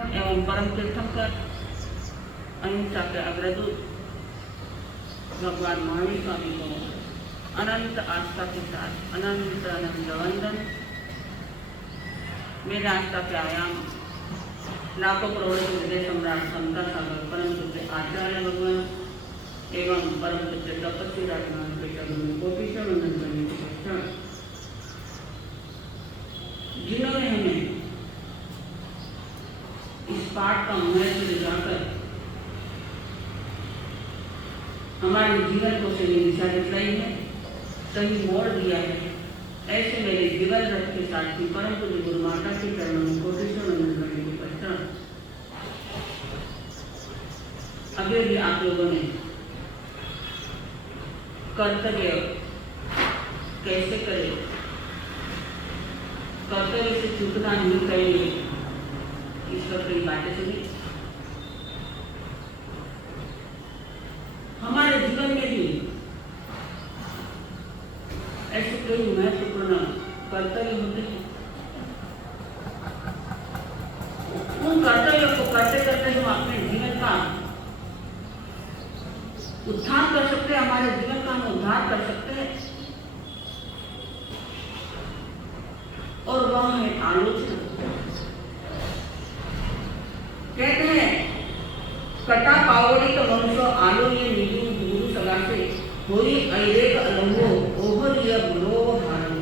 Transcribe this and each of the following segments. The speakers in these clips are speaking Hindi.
एवं परम तीर्थंकर अहिंसा के अग्रदूत भगवान महावीर स्वामी को अनंत आस्था के साथ अनंत अनंत वंदन। मेरे आस्था के आयाम लाखों करोड़ों हृदय सम्राट समता सागर परम पूज्य आचार्य भगवान एवं परम पूज्य तपस्वी राजमान के चरणों को कोटि वंदन करने के पश्चात जिन्होंने हमें इस पाठ का महत्व दिखाकर हमारे जीवन को सही दिशा दिखलाई है, सही मोड़ दिया है, ऐसे मेरे जीवन रथ के साथी परम पूज्य गुरु माता के चरणों में कोटि वंदन करने के पश्चात अभी भी आप लोगों ने कर्तव्य कैसे करें, कर्तव्य से चूकना नहीं करेंगे, इस पर कई बातें सुनी। हमारे जीवन में भी ऐसे कई महत्वपूर्ण कर्तव्य होते हैं। उन कर्तव्यों को करते करते हम अपने जीवन का उत्थान कर सकते हैं, हमारे जीवन का हम उद्धार कर सकते हैं। और वह है आलोचना। कहते हैं कटा पावड़ी तो मनुष्य आलो ये नीलू गुरु सगा से होई ऐरेक अलंगो ओहरिया बुलो हारो।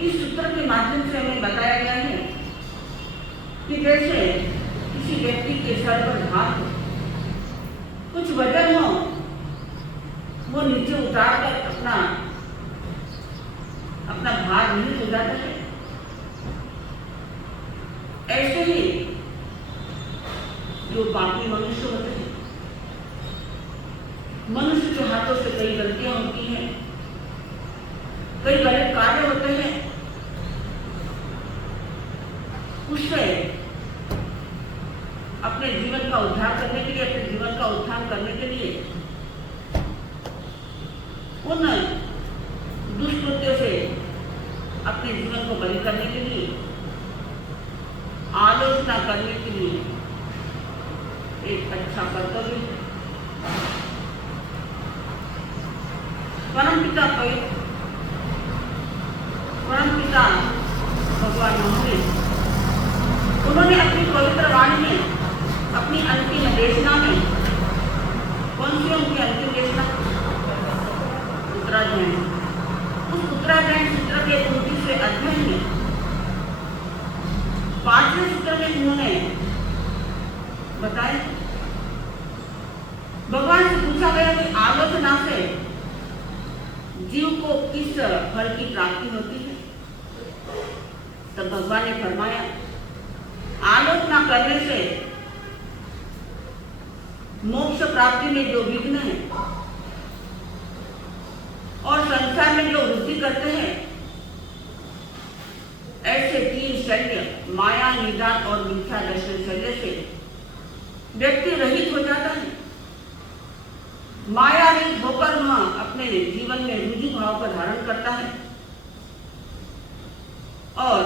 इस सूत्र के माध्यम से हमें बताया गया है कि जैसे किसी व्यक्ति के सर पर हाथ हो, कुछ वजन हो, वो नीचे उतार कर अपना भार नहीं हो जाता है, ऐसे ही जो बाकी मनुष्य होते हैं, मनुष्य के हाथों से कई गलतियां होती हैं, कई गलत कार्य होते हैं, उससे अपने जीवन का उद्धार करने के लिए, अपने जीवन का उत्थान करने के लिए, उन दुष्कृत्यों से अपने जीवन को बलि करने के लिए, आलोचना करने के लिए एक अच्छा कर्तव्य है। परमपिता भगवान महावीर, उन्होंने अपनी पवित्र वाणी में, अपनी अंतिम देशना में, कौन सी उनकी अंतिम देशना? उत्तराध्याय। उस उत्तराध्याय सूत्र के 29वें अध्याय में 5वें सूत्र में उन्होंने बताया, भगवान से पूछा गया कि आलोचना से जीव को किस फल की प्राप्ति होती है? तब भगवान ने फरमाया, आलोचना करने से मोक्ष प्राप्ति में जो विघ्न है और संसार में जो वृद्धि करते हैं, ऐसे 3 शल्य माया, निदान और मिथ्या दर्शन शल्य से व्यक्ति रहित हो जाता है। माया रहित होकर वह अपने जीवन में रुजु भाव का धारण करता है और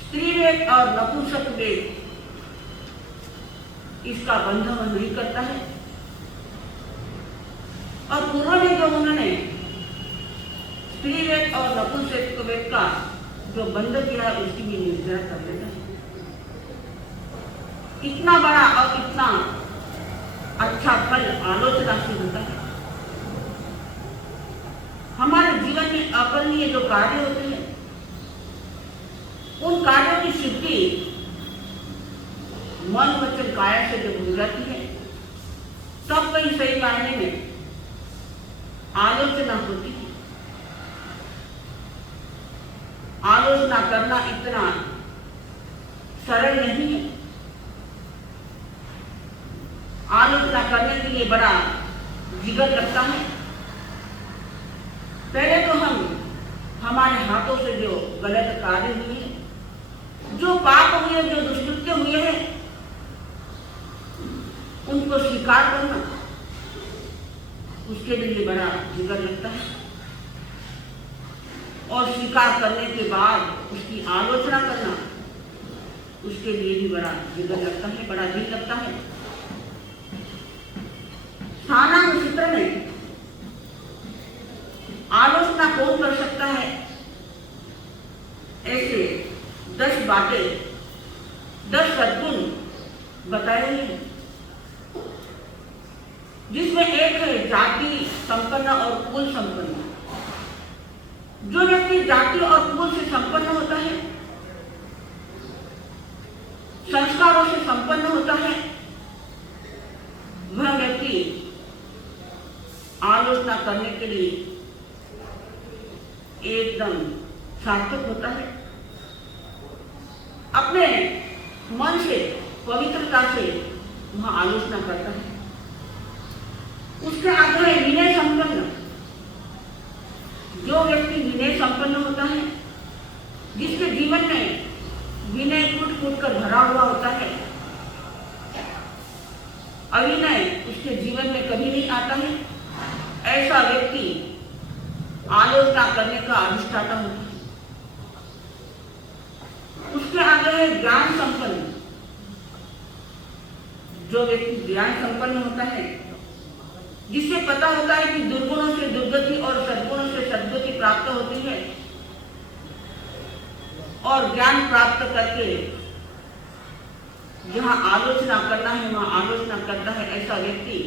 स्त्री वेद और नपुंसक वेद इसका बंधन नहीं करता है। और पूर्व में जो उन्होंने स्त्री वेद और नपुंसक वेद का जो बंध किया है, उसकी भी निर्जरा कर लेता है। इतना बड़ा और इतना अच्छा फल आलोचना से होता है। हमारे जीवन में अकरणीय जो कार्य होते हैं, उन कार्यों की सिद्धि मन वचन काया से जब हो जाती है, तब कहीं सही मायने में आलोचना होती है। आलोचना करना इतना सरल नहीं है। आलोचना करने के लिए बड़ा जिगर लगता है। पहले तो हमारे हाथों से जो गलत कार्य हुए हैं, जो पाप हुए, जो दुष्कृत्य हुए हैं, उनको स्वीकार करना, उसके लिए बड़ा जिगर लगता है। और स्वीकार करने के बाद उसकी आलोचना करना उसके लिए भी बड़ा जिगर लगता है, बड़ा दिल लगता है। स्थानांक सूत्र में आलोचना कौन कर सकता है, ऐसे 10 बातें, 10 सद्गुण बताए हैं, जिसमें एक है जाति संपन्न और कुल संपन्न। जो व्यक्ति जाति और कुल से संपन्न होता है, संस्कारों से संपन्न होता है, वह व्यक्ति आलोचना करने के लिए एकदम सार्थक होता है। अपने मन से, पवित्रता से वह आलोचना करता है। उसके आगे है विनय संपन्न। जो व्यक्ति विनय संपन्न होता है, जिसके जीवन में विनय कूट कूट कर भरा हुआ होता है, अविनय उसके जीवन में कभी नहीं आता है, ऐसा व्यक्ति आलोचना करने का अधिष्ठाता होता है। उसके आगे है ज्ञान संपन्न। जो व्यक्ति ज्ञान संपन्न होता है, जिससे पता होता है कि दुर्गुणों से दुर्गति और सद्गुणों से सद्गति प्राप्त होती है, और ज्ञान प्राप्त करके जहां आलोचना करना है वहां आलोचना करता है, ऐसा व्यक्ति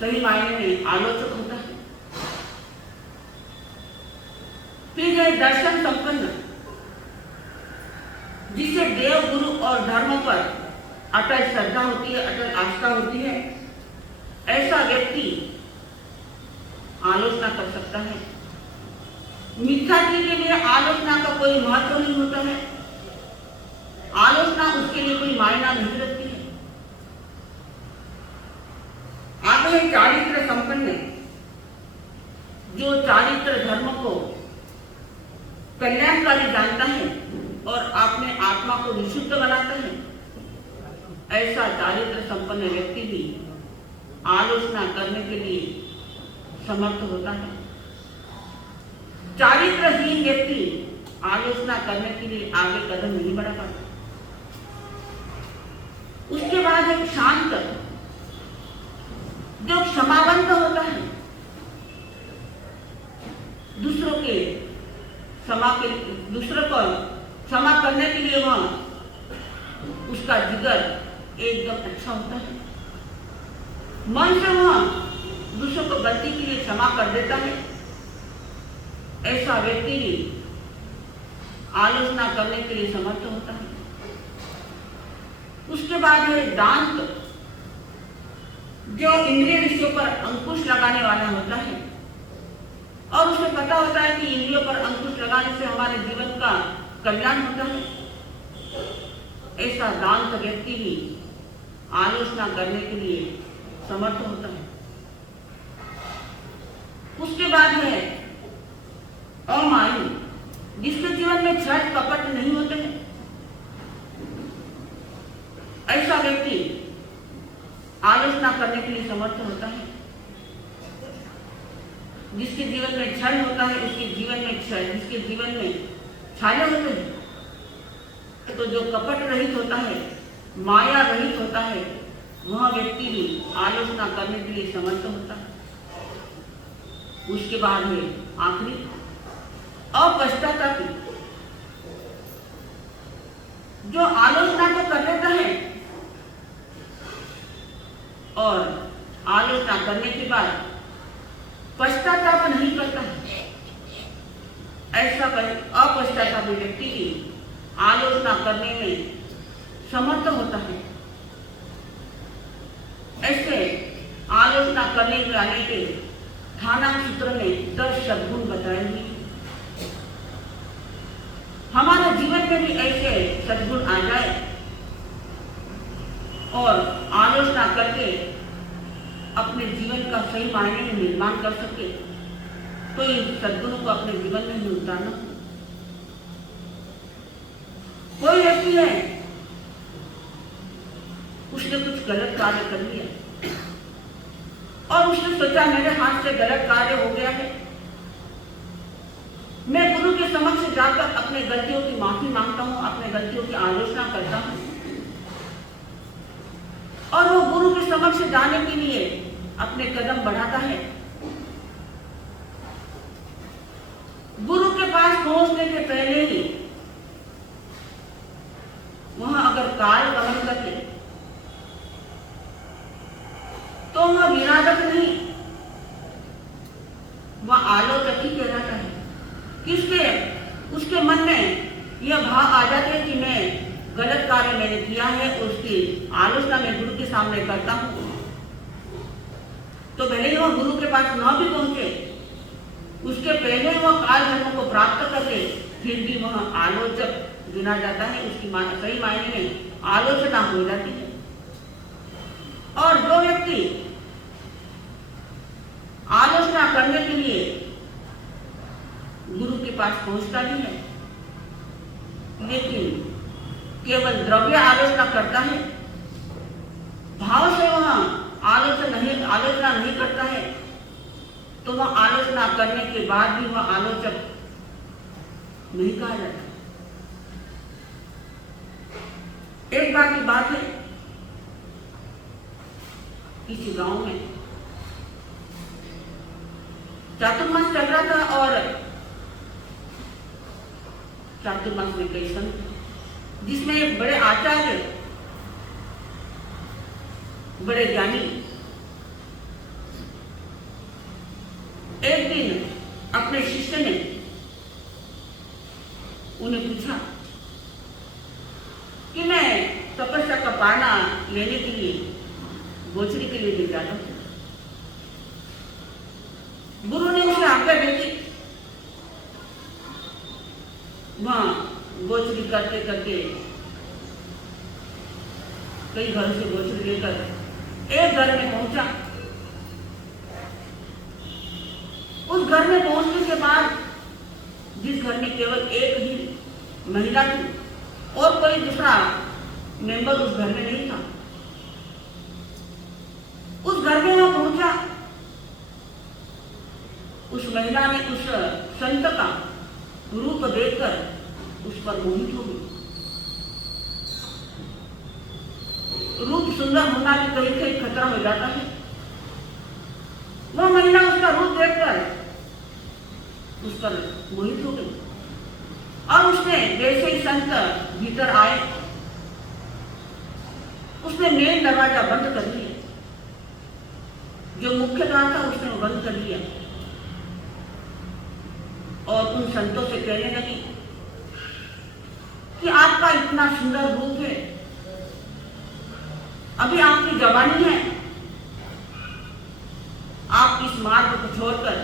सही मायने में आलोचक होता है। फिर है दर्शन संपन्न। जिसे देव, गुरु और धर्म पर अटल श्रद्धा होती है, अटल आस्था होती है, ऐसा व्यक्ति आलोचना कर सकता है। मिथ्या के लिए आलोचना का कोई महत्व नहीं होता है, आलोचना उसके लिए कोई मायना नहीं रखती है। आगे है चारित्र संपन्न। जो चारित्र धर्म को कल्याणकारी जानता है और अपने आत्मा को विशुद्ध बनाता है, ऐसा चारित्र संपन्न व्यक्ति भी आलोचना करने के लिए समर्थ होता है। चारित्रहीन व्यक्ति आलोचना करने के लिए आगे कदम नहीं बढ़ा पाता। उसके बाद एक शांत, जो क्षमावंत होता है, दूसरों को क्षमा करने के लिए वह उसका जिगर एकदम अच्छा होता है। मन से वह दूसरों को गलती के लिए क्षमा कर देता है। ऐसा व्यक्ति भी आलोचना करने के लिए समर्थ होता है। उसके बाद है दांत। जो इंद्रिय विषयों पर अंकुश लगाने वाला होता है और उसे पता होता है कि इंद्रियों पर अंकुश लगाने से हमारे जीवन का कल्याण होता है, ऐसा दांत व्यक्ति भी आलोचना करने के लिए समर्थ होता है। उसके बाद है अमायु। जिसके जीवन में छल कपट नहीं होते हैं, ऐसा व्यक्ति आलोचना करने के लिए समर्थ होता है। जिसके जीवन में छल होता है, उसके जीवन में जिसके जीवन में छाले होते हैं, तो जो कपट रहित होता है, माया रहित होता है, वह व्यक्ति भी आलोचना करने के लिए समर्थ होता है। उसके बाद है आखिरी अपश्चातापी। जो आलोचना तो कर लेता है और आलोचना करने के बाद पश्चाताप नहीं करता है, ऐसा अपश्चातापी व्यक्ति की आलोचना करने में समर्थ होता है। ऐसे आलोचना करने वाले के स्थानांक सूत्र में 10 सद्गुण बताए हुए। हमारे जीवन में भी ऐसे सद्गुण आ जाए और आलोचना करके अपने जीवन का सही मायने में निर्माण कर सके, तो इन सद्गुणों को अपने जीवन में ही उतारना। कोई व्यक्ति है, उसने कुछ गलत कार्य कर लिया और उसने सोचा मेरे हाथ से गलत कार्य हो गया है, अपने गलतियों की माफी मांगता हूँ, अपने गलतियों की आलोचना करता हूँ और वो गुरु के समक्ष जाने के लिए अपने कदम बढ़ाता है। गुरु के पास पहुंचने के पहले ही वहां अगर काल गमन करे तो वह विराजक नहीं, वह आलोचक ही कहलाता है। किसके उसके मन में यह भाव आ जाते हैं कि मैं गलत कार्य मैंने किया है, उसकी आलोचना मैं गुरु के सामने करता हूं, तो भले ही वह गुरु के पास न भी पहुंचे, उसके पहले वह काल धर्म को प्राप्त कर ले, फिर भी वह आलोचक गिना जाता है, उसकी सही मायने में आलोचना हो जाती है। और जो व्यक्ति आलोचना करने के लिए गुरु के पास पहुंचता भी है, लेकिन केवल द्रव्य आलोचना करता है, भाव से वह आलोचना नहीं करता है, तो वह आलोचना करने के बाद भी वह आलोचक नहीं कहा जाता। एक बार की बात है, किसी गांव में चातुर्मास चल रहा था और चातुर्मास में कई संत, जिसमें एक बड़े आचार्य, बड़े ज्ञानी एक दिन अपने शिष्य ने उन्हें पूछा कि मैं तपस्या का पाना लेने के लिए गोचरी के लिए जा रहा हूं। गुरु ने उसे आज्ञा दे दी। वहां गोचरी करते करते कई घरों से गोचरी लेकर एक घर में पहुंचा। उस घर में पहुंचने के बाद, जिस घर में केवल एक ही महिला थी और कोई दूसरा मेंबर उस घर में नहीं था, उस घर में वह पहुंचा। उस महिला ने उस संत का रूप देखकर उस पर मोहित हो गई। रूप सुंदर होना भी कहीं कहीं खतरा हो जाता है। वह महिला उसका रूप देखकर उस पर मोहित हो गई और उसने जैसे ही संत भीतर आए, उसने मेन दरवाजा बंद कर दिया। जो मुख्य द्वार था उसने बंद कर दिया और उन संतों से कहने लगी कि आपका इतना सुंदर रूप है, अभी आपकी जवानी है, आप इस मार्ग को छोड़कर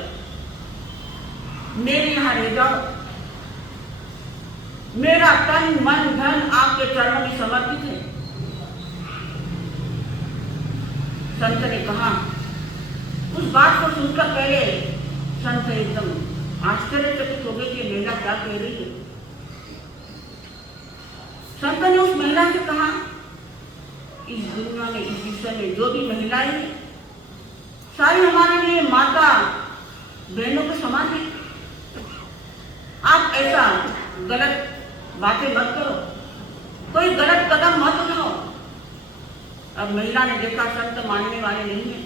मेरे यहां रह जाओ। मेरा तन मन धन आपके चरणों में समर्पित है। संत ने कहा, उस बात को सुनकर पहले संत एकदम आश्चर्यचकित हो गए कि महिला क्या कह रही है। संत ने उस महिला से कहा, इस दुनिया में, इस विश्व में जो भी महिलाएं हैं, सारी हमारे लिए माता बहनों के समान है। आप ऐसा गलत बातें मत करो, कोई गलत कदम मत उठाओ। अब महिला ने देखा संत मानने वाले नहीं है।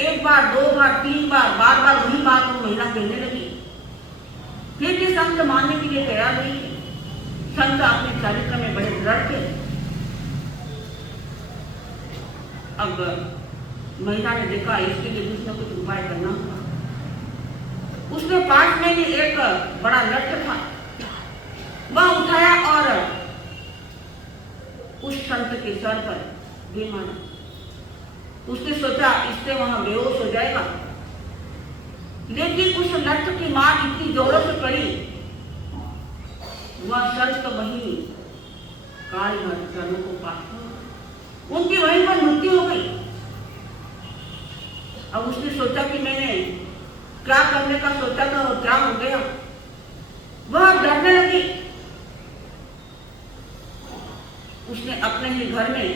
एक बार, दो बार, तीन बार, बार बार वही बात वो महिला कहने लगी। फिर भी संत मानने के लिए तैयार नहीं है। संत अपने चरित्र में बड़े दृढ़ थे। अब महिला ने देखा इसके लिए कुछ न कुछ उपाय करना होगा। उसने पास में ही एक बड़ा लठ था, वह उठाया और उस संत के सर पर दे मारा। उसने सोचा इससे वहां बेहोश हो जाएगा, लेकिन उस लठ की मार इतनी जोरों से पड़ी, वह संत वहीं काल चरणों को पास, उनकी वहीं पर मृत्यु हो गई। अब उसने सोचा कि मैंने क्या करने का सोचा था और क्या हो गया। वह डरने लगी। उसने अपने ही घर में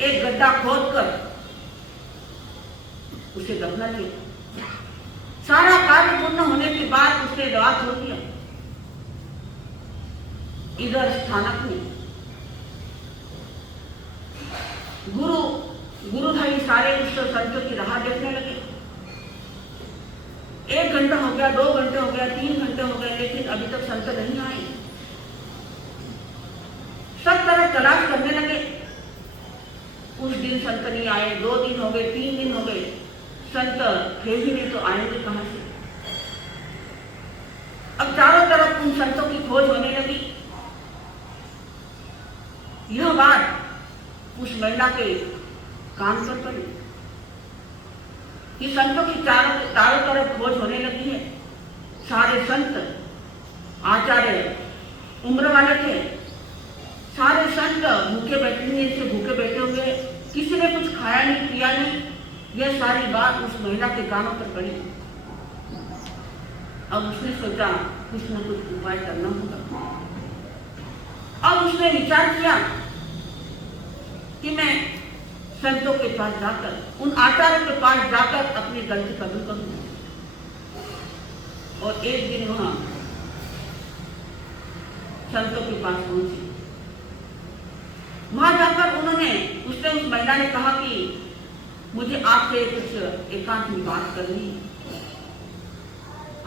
एक गड्ढा खोदकर उसे दफना किया। सारा कार्य पूर्ण होने के बाद उसने निवास हो दिया। इधर स्थानक में गुरुधारी सारे उस संतों की राह देखने लगे। 1 घंटा हो गया, 2 घंटे हो गया, 3 घंटे हो गए, लेकिन अभी तक संत नहीं आए। सब तरह तलाश करने लगे। उस दिन संत नहीं आए, 2 दिन हो गए, 3 दिन हो गए, संत थे ही नहीं, तो आएंगे कहां से? अब चारों तरफ उन संतों की खोज होने लगी। यह बात उस महिला के कान पर पड़ी कि संतों की चारों तरफ खोज होने लगी है। सारे संत आचार्य उम्र वाले थे, सारे संत भूखे बैठे हुए, किसी ने कुछ खाया नहीं पिया नहीं। यह सारी बात उस महिला के कानों पर पड़ी। अब उसने सोचा कुछ न कुछ उपाय करना होगा। अब उसने विचार किया कि मैं संतों के पास जाकर, उन आचार्यों के पास जाकर अपनी गलती कबूल करूं। और एक दिन वहां संतों के पास पहुंची। वहां जाकर उसने उस महिला ने कहा कि मुझे आपसे कुछ एकांत में बात करनी है।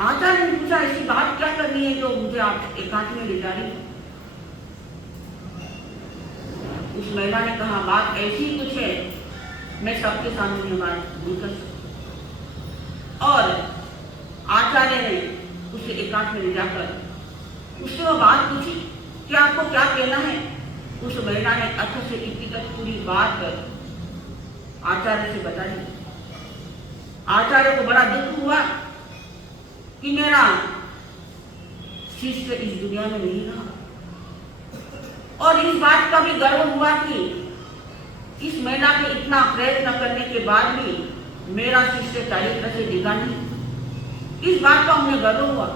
आचार्य ने पूछा, ऐसी बात क्या करनी है जो मुझे आप एकांत में ले जा रही हैं? उस महिला ने कहा, बात ऐसी कुछ है, मैं सबके सामने ये बात नहीं कर सकती। और आचार्य ने उसे एकांत में ले जाकर उससे वो बात पूछी कि आपको क्या कहना है। उस महिला ने अथ से इति तक पूरी बात आचार्य से बता दी। आचार्य को बड़ा दुख हुआ कि मेरा शिष्य इस दुनिया में नहीं रहा, और इस बात का भी गर्व हुआ कि इस महिला के इतना प्रयत्न करने के बाद भी मेरा शिष्य चारित्र से डिगा नहीं। इस बात का उन्हें गर्व हुआ।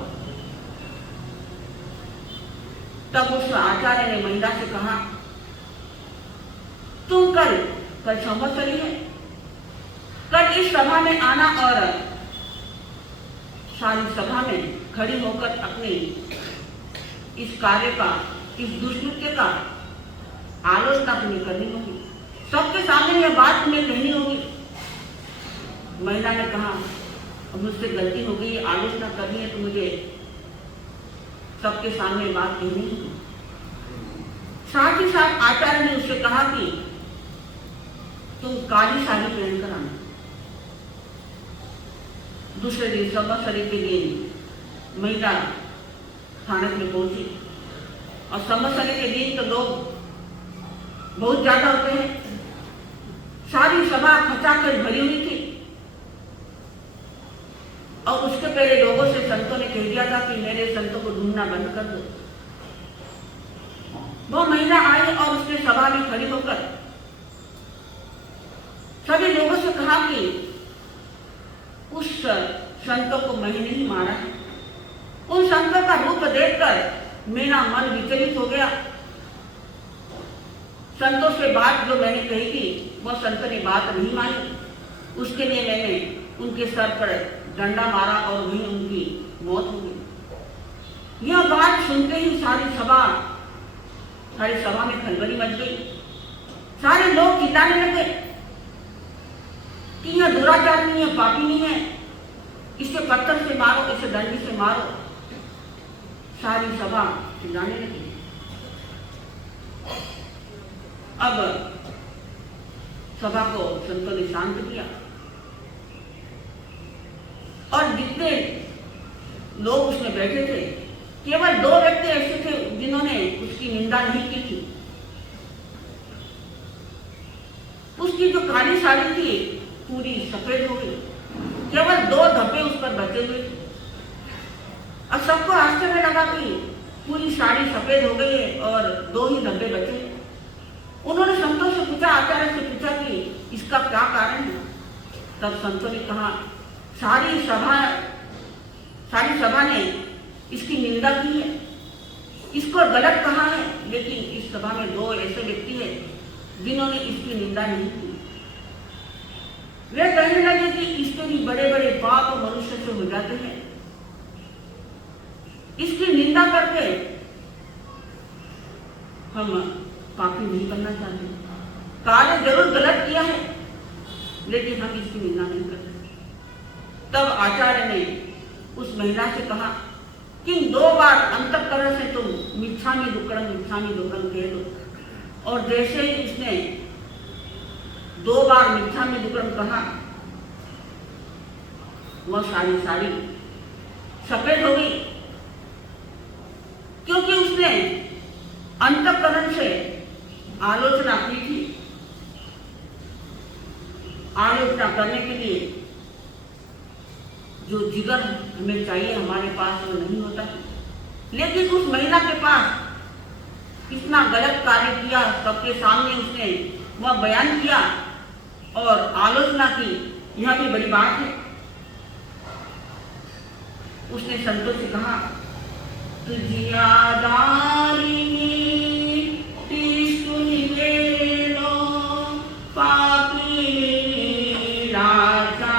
तब उस आचार्य ने महिला से कहा, तुम कल संवत्सरी है, कल इस सभा में आना और सारी सभा में खड़ी होकर अपने इस कार्य का, इस दुष्कृत्य का आलोचना तुम्हें करनी होगी। सबके सामने यह बात तुम्हें कहनी होगी। महिला ने कहा, मुझसे गलती हो गई, आलोचना करनी है तो मुझे सबके सामने बात कहनी होगी। साथ ही साथ आचार्य ने उससे कहा कि तुम काली साड़ी पहनकर आना। दूसरे दिन संवत्सरी के दिन महिला थाने में पहुंची, और संवत्सरी के दिन तो लोग बहुत ज्यादा होते हैं। सारी सभा खचाखच भरी हुई थी, और उसके पहले लोगों से संतों ने कह दिया था कि मेरे संतों को ढूंढना बंद कर दो। वो महिला आई और उसने सभा में खड़ी होकर सभी लोगों से कहा कि उस संतों को मैंने नहीं मारा है। उन संतों का रूप देखकर मेरा मन विचलित हो गया। संतों से बात जो मैंने कही थी वो संतों ने बात नहीं मानी। उसके लिए मैंने उनके सर पर डंडा मारा और वहीं उनकी मौत हो गई। यह बात सुनते ही सारी सभा में खलबली मच गई। सारे लोग चिल्लाने लगे कि यह दुराचार नहीं है, पापी नहीं है, इसे पत्थर से मारो, इसे डंडी से मारो। सारी सभा चिल्लाने लगी। अब सभा को संतों ने शांत किया, और जितने लोग उसमें बैठे थे केवल 2 व्यक्ति ऐसे थे जिन्होंने उसकी निंदा नहीं की थी। उसकी जो काली साड़ी थी पूरी सफेद हो गई, केवल 2 धब्बे उस पर बचे हुए थे। अब सबको आश्चर्य लगा कि पूरी साड़ी सफेद हो गई है और 2 ही धब्बे बचे। उन्होंने संतों से पूछा, आचार्य से पूछा कि इसका क्या कारण है। तब संतों ने कहा, सारी सभा ने इसकी निंदा की है, इसको गलत कहा है, लेकिन इस सभा में 2 ऐसे व्यक्ति हैं जिन्होंने इसकी निंदा नहीं की। वे कहने लगे कि इसके भी बड़े बड़े पाप मनुष्य से हो जाते जाते हैं। इसकी निंदा करके हम पापी नहीं बनना चाहते। कार्य जरूर गलत किया है, लेकिन हम इसकी निंदा नहीं करते। तब आचार्य ने उस महिला से कहा कि 2 बार अंतःकरण से तुम मिच्छामि दुक्कडम कह दो। और जैसे ही उसने 2 बार मिच्छामि दुक्कडम कहा, वह सारी सफेद हो गई, क्योंकि उसने अंतःकरण से आलोचना की थी। आलोचना करने के लिए जो जिगर हमें चाहिए हमारे पास वो नहीं होता है। लेकिन उस महिला के पास इतना गलत कार्य किया, सबके सामने उसने वह बयान किया और आलोचना की, यह भी बड़ी बात है। उसने संतों से कहा, तुझिया दारिणी तिष्ठु निवेलो पापी राजा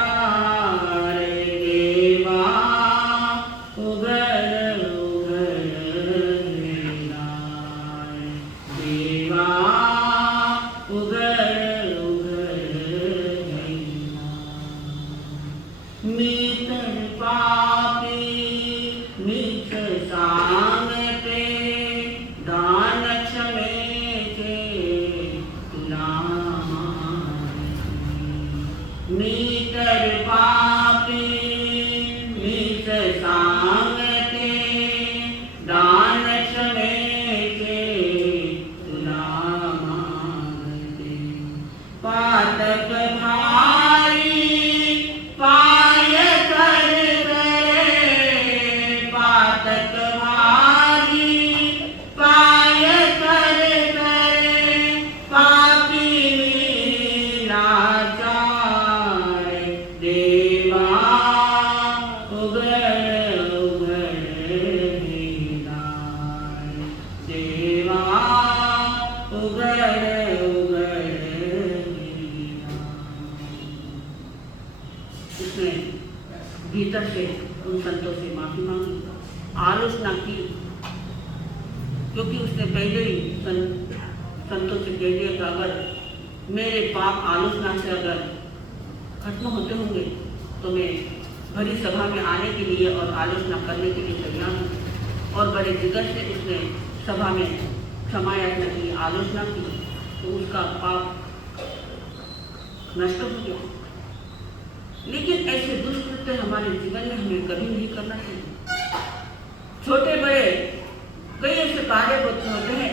देवा उगर देवा उगर मीतर पापी मीठ सांगते दान क्षमे के मीतर पापी मीठ सांगते दान क्षमे के पातक भारी पाय कर करे, पातक भारी पाय कर करे, पापी लाचार देवा उगर देवा उगर उसने भीतर से उन संतों से माफी मांगी, आलोचना की, क्योंकि उसने पहले ही संतों से कह दिया कि अगर मेरे पाप आलोचना से अगर खत्म होते होंगे तो मैं भरी सभा में आने के लिए और आलोचना करने के लिए तैयार हूँ। और बड़े जिगर से उसने सभा में क्षमा याचना की, आलोचना की, तो उसका पाप नष्ट हो गया। लेकिन ऐसे दुष्कृत्य हमारे जीवन में हमें कभी नहीं करना चाहिए। छोटे बड़े कई ऐसे कार्य होते हैं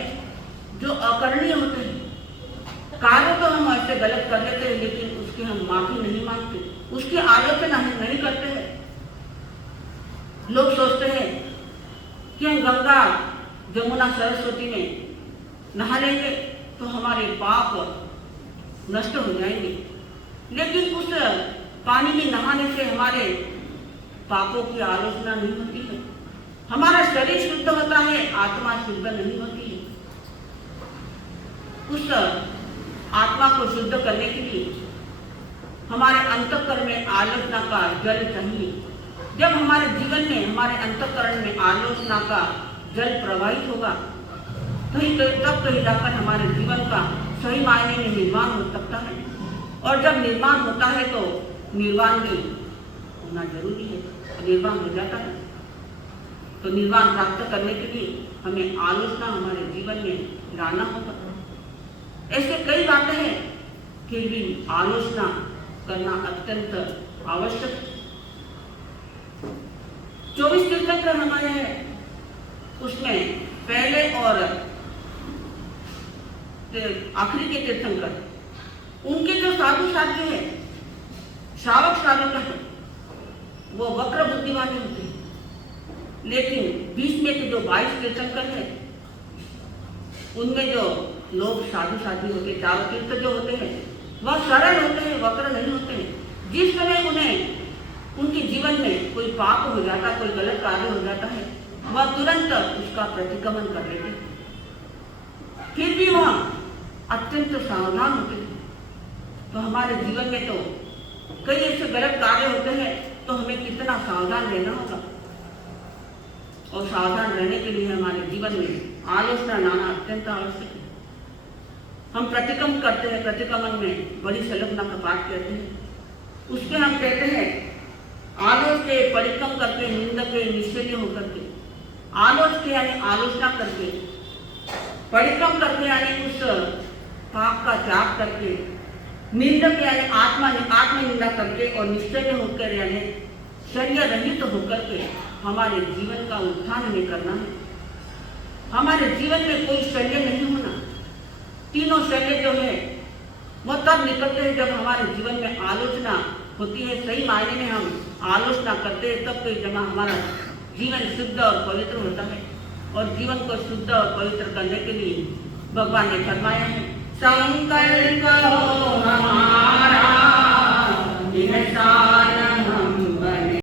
जो अकरणीय होते हैं। कार्य तो हम ऐसे गलत कर लेते हैं, लेकिन उसकी हम माफी नहीं मांगते, उसकी आलोचना हम नहीं करते हैं। लोग सोचते हैं कि हम गंगा जमुना सरस्वती में नहा लेंगे तो हमारे पाप नष्ट हो जाएंगे। लेकिन उस पानी में नहाने से हमारे पापों की आलोचना नहीं होती है। हमारा शरीर शुद्ध होता है, आत्मा शुद्ध नहीं होती है। उस आत्मा को शुद्ध करने के लिए हमारे अंतःकरण में आलोचना का जल चाहिए। जब हमारे जीवन में, हमारे अंतःकरण में आलोचना का जल प्रवाहित होगा तब कहीं जाकर हमारे जीवन का सही मायने में निर्माण हो सकता है। और जब निर्माण होता है तो निर्वाण भी होना जरूरी है। निर्वाण हो जाता है तो निर्वाण प्राप्त करने के लिए हमें आलोचना हमारे जीवन में लाना होगा। ऐसे कई बातें हैं, फिर भी आलोचना करना अत्यंत आवश्यक है। 24 तीर्थंकर हमारे हैं, उसमें पहले और आखिरी के तीर्थंकर, उनके जो साधु साध्य है, श्रावक श्राविका है, वो वक्र बुद्धि वाले होते हैं। लेकिन बीच में के जो 22 तीर्थंकर है, उनमें जो लोग साधु साध्वी होते हैं, 4 तीर्थ जो होते हैं, वह सरल होते हैं, वक्र नहीं होते हैं। जिस समय उन्हें उनके जीवन में कोई पाप हो जाता, कोई गलत कार्य हो जाता है, वह तुरंत उसका प्रतिक्रमण कर लेते हैं। फिर भी वह अत्यंत सावधान होते हैं। तो हमारे जीवन में तो कई ऐसे गलत कार्य होते हैं तो हमें कितना सावधान रहना होगा। और सावधान रहने के लिए हमारे जीवन में आलोचना लाना अत्यंत आवश्यक है। हम प्रतिक्रम करते हैं, प्रतिक्रमण में बड़ी संलग्नता का पाठ कहते हैं। उसके हम कहते हैं आलोच के परिक्रम करके, निंदक के निश्चय होकर के, आलोच के यानी आलोचना करके, परिक्रम करके यानी उस पाप का त्याग करके, निंदक यानी आत्म निंदा करके और निश्चय होकर यानी शरीर रहित होकर के हमारे जीवन का उत्थान हमें करना है। हमारे जीवन में कोई शल्य नहीं होना। तीनों शल्य जो है वो तब निकलते हैं जब हमारे जीवन में आलोचना होती है। सही मायने में हम आलोचना करते हैं तब कोई जमा हमारा जीवन शुद्ध और पवित्र होता है। और जीवन को शुद्ध और पवित्र करने के लिए भगवान ने फरमाया है, संकल्प करो हमारा